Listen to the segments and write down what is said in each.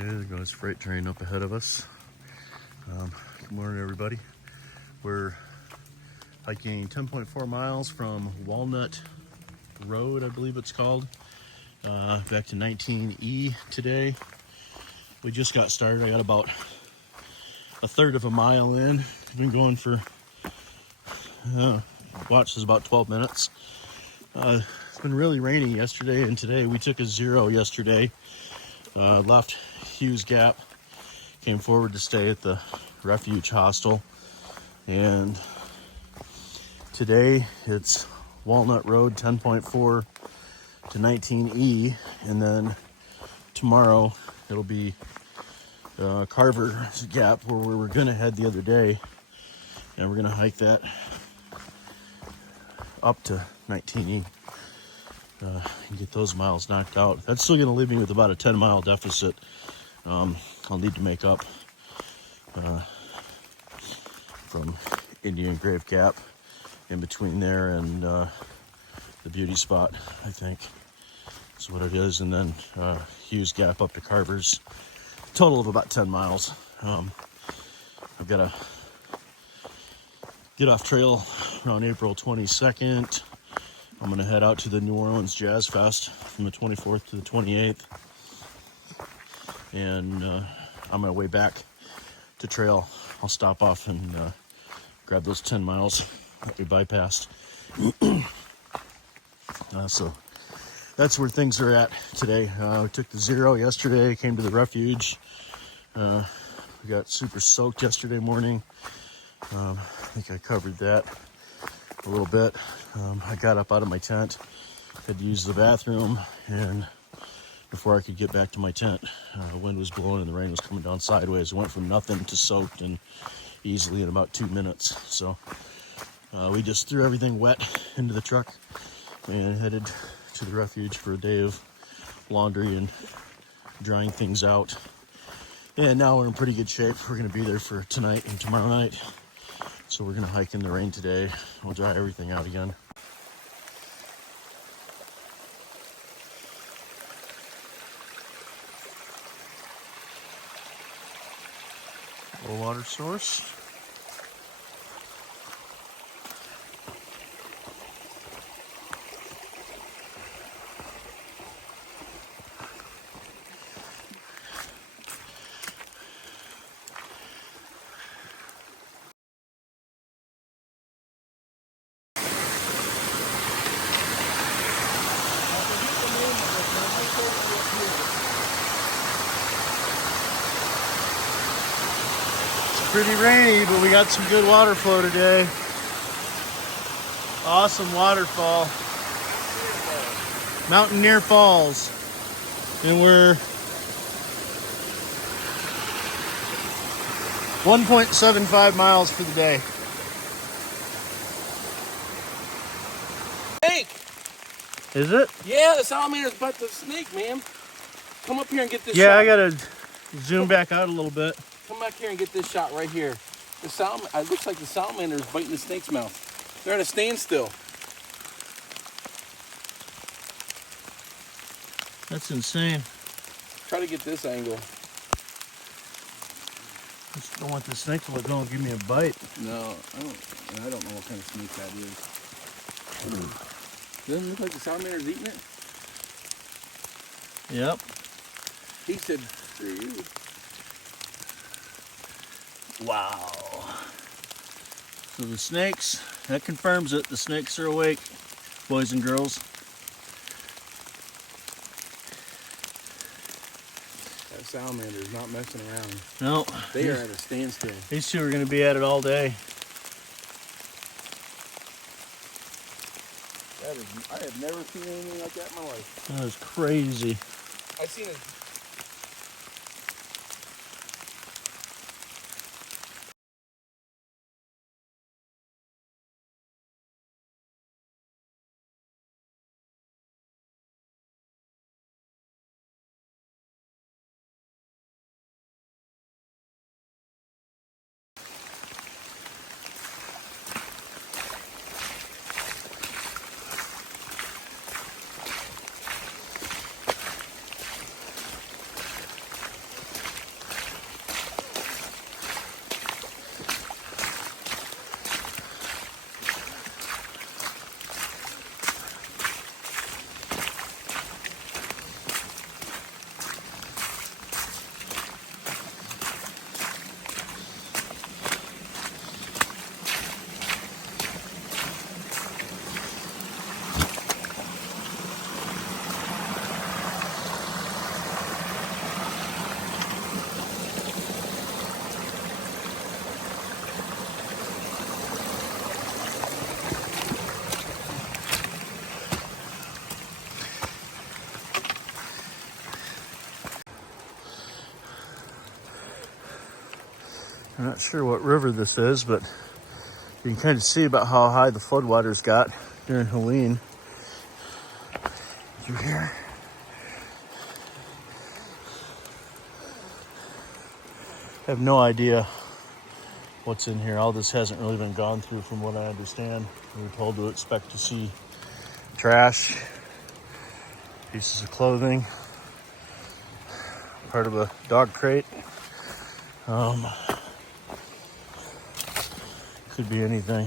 Okay, there goes freight train up ahead of us. Good morning, everybody. We're hiking 10.4 miles from Walnut Road, I believe it's called, back to 19E today. We just got started. I got about a third of a mile in. We've been going for, watch, this is about 12 minutes. It's been really rainy yesterday and today. We took a zero yesterday, left Hughes Gap, came forward to stay at the refuge hostel, and today it's Walnut Road 10.4 to 19E, and then tomorrow it'll be Carver's Gap, where we were gonna head the other day, and we're gonna hike that up to 19E and get those miles knocked out. That's still gonna leave me with about a 10-mile deficit. I'll need to make up from Indian Grave Gap in between there and the beauty spot, I think is what it is, and then Hughes Gap up to Carver's. Total of about 10 miles. I've got to get off trail around April 22nd. I'm going to head out to the New Orleans Jazz Fest from the 24th to the 28th. And on my way back to trail, I'll stop off and grab those 10 miles that we bypassed. So that's where things are at today. We took the zero yesterday, came to the refuge. We got super soaked yesterday morning. I think I covered that a little bit. I got up out of my tent, had to use the bathroom, and before I could get back to my tent, the wind was blowing and the rain was coming down sideways. It went from nothing to soaked and easily in about 2 minutes. So we just threw everything wet into the truck and headed to the refuge for a day of laundry and drying things out. And now we're in pretty good shape. We're going to be there for tonight and tomorrow night. So we're going to hike in the rain today. We'll dry everything out again. Low water source. Pretty rainy, but we got some good water flow today. Awesome waterfall. Mountaineer Falls. And we're 1.75 miles for the day. Snake! Is it? Yeah, the salamander's butt the snake, man. Come up here and get this shot. Yeah, I gotta zoom back out a little bit. Come back here and get this shot right here. It looks like the salamander is biting the snake's mouth. They're at a standstill. That's insane. Try to get this angle. Just don't want the snake to let go and give me a bite. No, I don't know what kind of snake that is. Doesn't look like the salamander's eating it. Yep. He said, "For you." Wow. So the snakes, that confirms it. The snakes are awake, boys and girls. That salamander is not messing around. No. They are at a standstill. These two are going to be at it all day. I have never seen anything like that in my life. That is crazy. I've seen it. I'm not sure what river this is, but you can kind of see about how high the floodwaters got during Helene. Through here. I have no idea what's in here. All this hasn't really been gone through from what I understand. We were told to expect to see trash, pieces of clothing, part of a dog crate. Could be anything.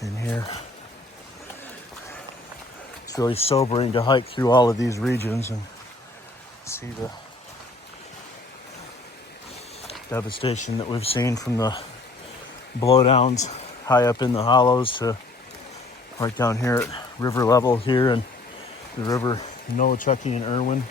In here. It's really sobering to hike through all of these regions and see the devastation that we've seen from the blowdowns high up in the hollows to right down here at river level here and the river Noachukki and Irwin.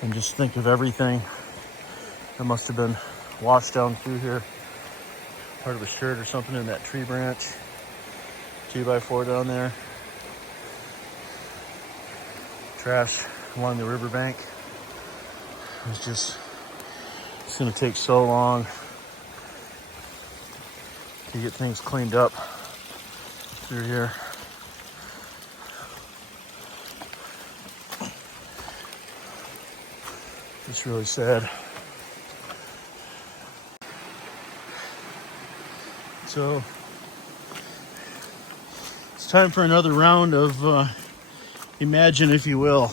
And just think of everything that must have been washed down through here. Part of a shirt or something in that tree branch. 2x4 down there. Trash along the riverbank. It's gonna take so long to get things cleaned up through here. It's really sad. So it's time for another round of Imagine, if you will.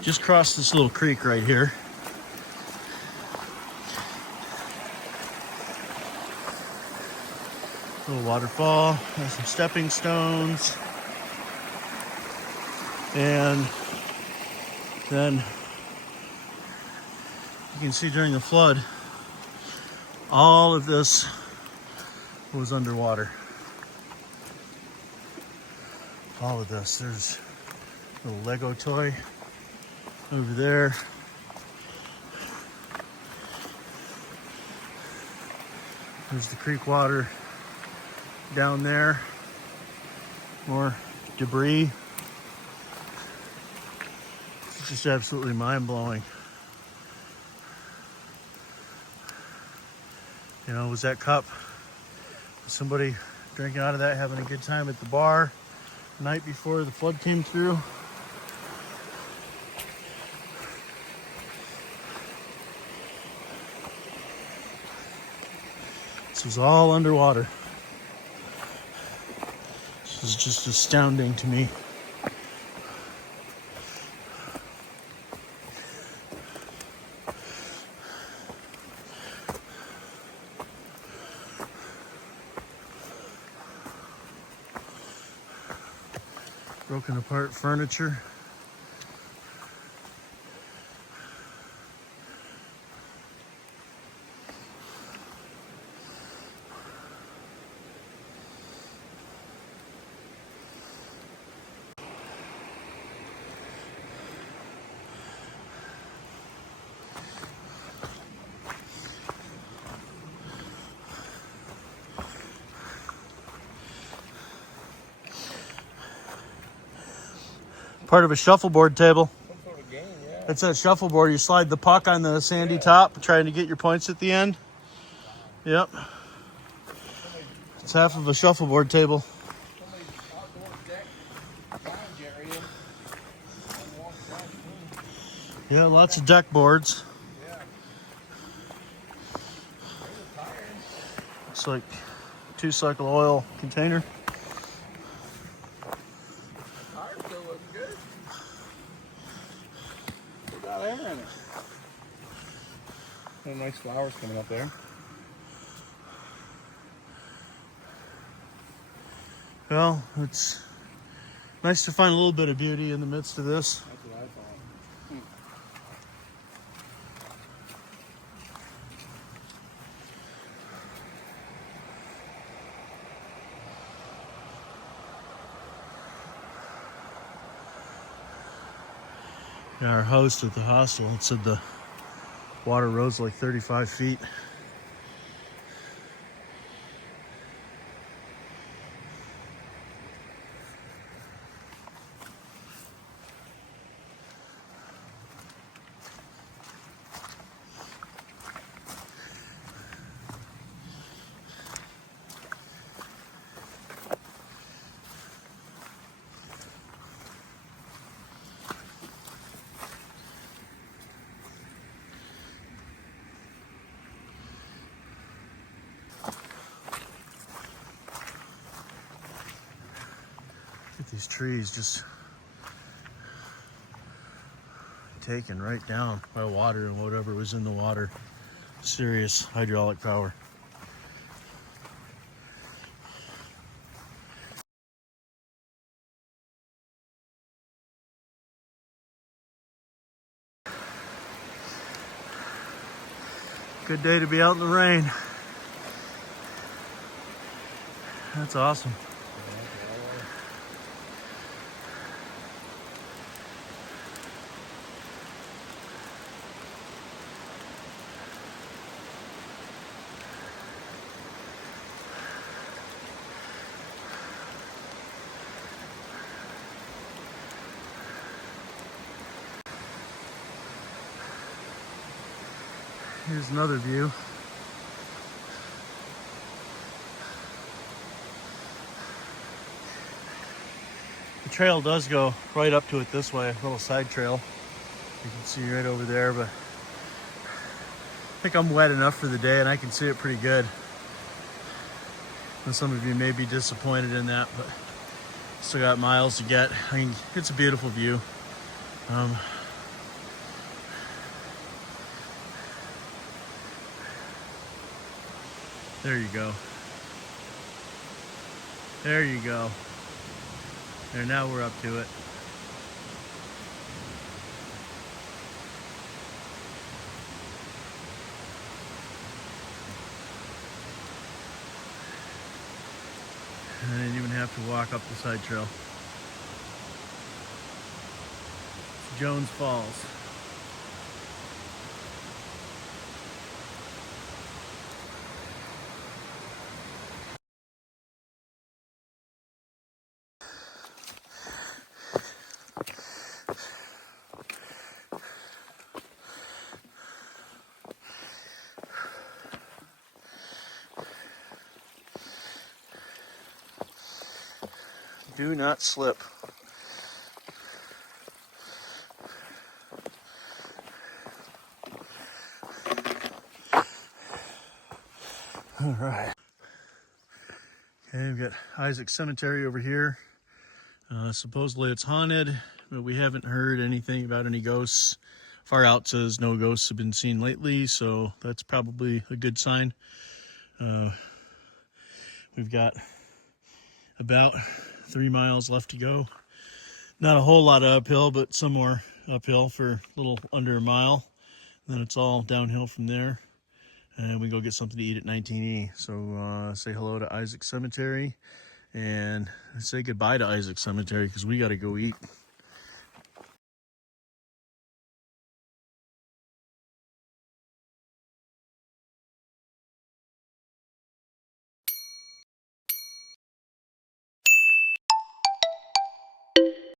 Just crossed this little creek right here. Little waterfall, has some stepping stones. And then you can see during the flood, all of this was underwater. All of this. There's a little Lego toy over there. There's the creek water down there. More debris. It's just absolutely mind-blowing. You know, was that cup, was somebody drinking out of that, having a good time at the bar the night before the flood came through? This was all underwater. This is just astounding to me. Broken apart furniture. Part of a shuffleboard table. Some sort of game, yeah. It's that shuffleboard. You slide the puck on the sandy top, trying to get your points at the end. Yep. It's half of a shuffleboard table. Somebody's outdoor deck lounge area. Yeah, lots of deck boards. Yeah. There's a tire. It's like 2-cycle oil container. Tire still looks good. Still got air in it. Some nice flowers coming up there. Well, it's nice to find a little bit of beauty in the midst of this. That's what I thought. And our host at the hostel said the water rose like 35 feet. These trees just taken right down by water and whatever was in the water. Serious hydraulic power. Good day to be out in the rain. That's awesome. Here's another view. The trail does go right up to it this way, a little side trail. You can see right over there, but I think I'm wet enough for the day and I can see it pretty good. And some of you may be disappointed in that, but still got miles to get. I mean, it's a beautiful view. There you go. There you go. There, now we're up to it. I didn't even have to walk up the side trail. It's Jones Falls. Do not slip. All right. Okay, we've got Isaac Cemetery over here. Supposedly it's haunted, but we haven't heard anything about any ghosts. Far out says no ghosts have been seen lately, so that's probably a good sign. We've got about 3 miles left to go. Not a whole lot of uphill, but some more uphill for a little under a mile. Then it's all downhill from there. And we go get something to eat at 19E. So say hello to Isaac Cemetery and say goodbye to Isaac Cemetery because we got to go eat.